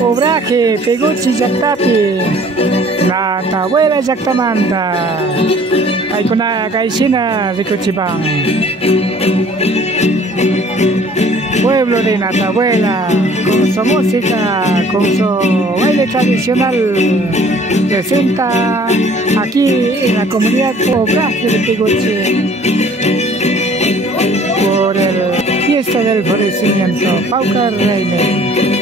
Obraje, peguchi llaqtapi, la abuela llaqtamanta, aykuna kayshina rikuchipan. Pueblo de Natabuela, con su música, con su baile tradicional, presenta aquí en la comunidad Obraje de Peguchi por el Fiesta del Florecimiento, Paucar Reime.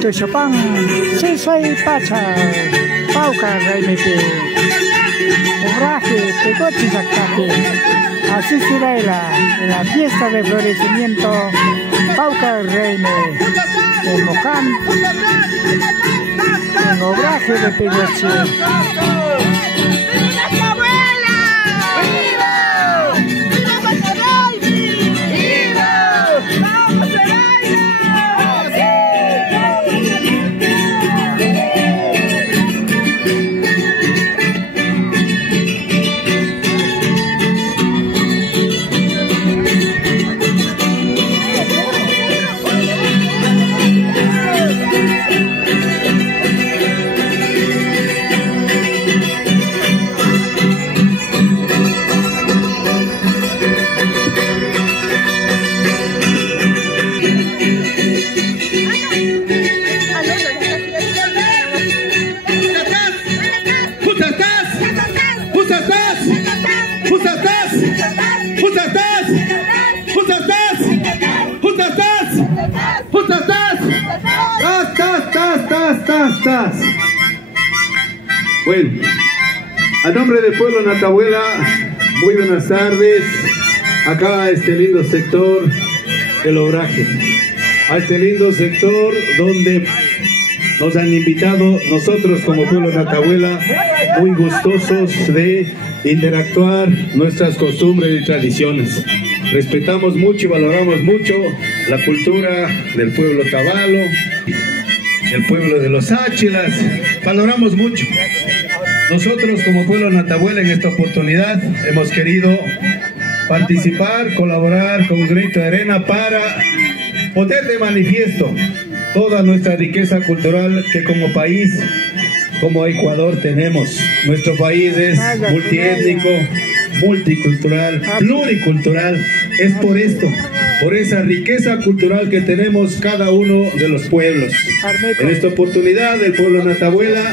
tu Chopin, si soy pacha, pauca reimete, obraje, pegochi sacate. Así será la fiesta de florecimiento, pauca reine, el mocán, el obraje de pegochi. Bueno, a nombre del pueblo Natahuela, muy buenas tardes. Acá a este lindo sector del obraje, a este lindo sector donde nos han invitado nosotros como pueblo Natahuela, muy gustosos de interactuar nuestras costumbres y tradiciones. Respetamos mucho y valoramos mucho la cultura del pueblo tabalo, del pueblo de los Áchilas, valoramos mucho. Nosotros como pueblo Natahuela en esta oportunidad hemos querido participar, colaborar con granito de arena para poner de manifiesto toda nuestra riqueza cultural que como país, como Ecuador tenemos. Nuestro país es multiétnico, multicultural, pluricultural. Es por esto, por esa riqueza cultural que tenemos cada uno de los pueblos. En esta oportunidad el pueblo Natahuela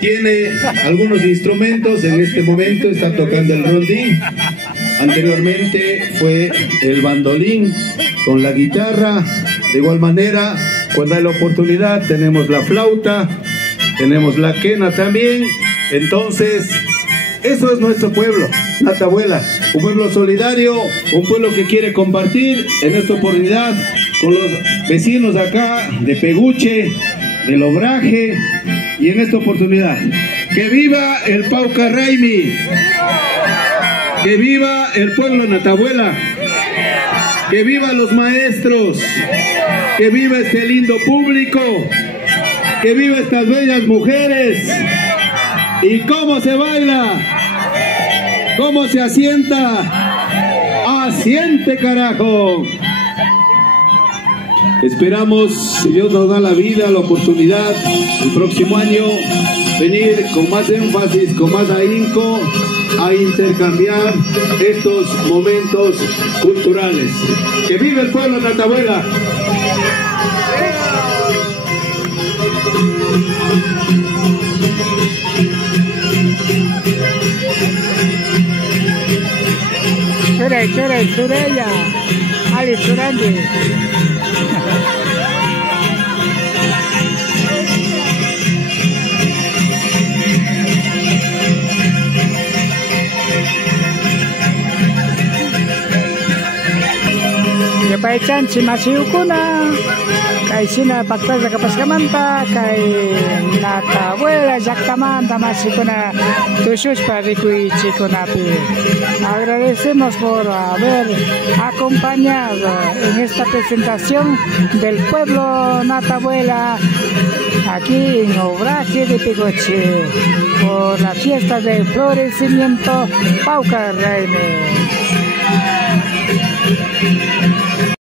tiene algunos instrumentos. En este momento está tocando el rondín. Anteriormente fue el bandolín con la guitarra. De igual manera, cuando hay la oportunidad, tenemos la flauta, tenemos la quena también. Entonces, eso es nuestro pueblo, Natahuela, un pueblo solidario, un pueblo que quiere compartir en esta oportunidad con los vecinos acá de Peguche, del Obraje, y en esta oportunidad, ¡que viva el Pauca Raimi! ¡Que viva el pueblo Natahuela! ¡Que viva los maestros! ¡Que viva este lindo público! ¡Que viva estas bellas mujeres! ¿Y cómo se baila? ¿Cómo se asienta? ¡Asiente, carajo! Esperamos, si Dios nos da la vida, la oportunidad, el próximo año, venir con más énfasis, con más ahínco, a intercambiar estos momentos culturales. ¡Que vive el pueblo Natahuela! Chere, Sureya, Ali Surandi. Kebaikan Cimasiukuna, kay sina Pagtas de Capascamanta, kay Natabuela, Jactamanta, Masikuna, Tushus Paricuichi Kunapi. Agradecemos por haber acompañado en esta presentación del pueblo Natabuela aquí en Obraje de Pecoche por la fiesta de florecimiento Paucarreyne.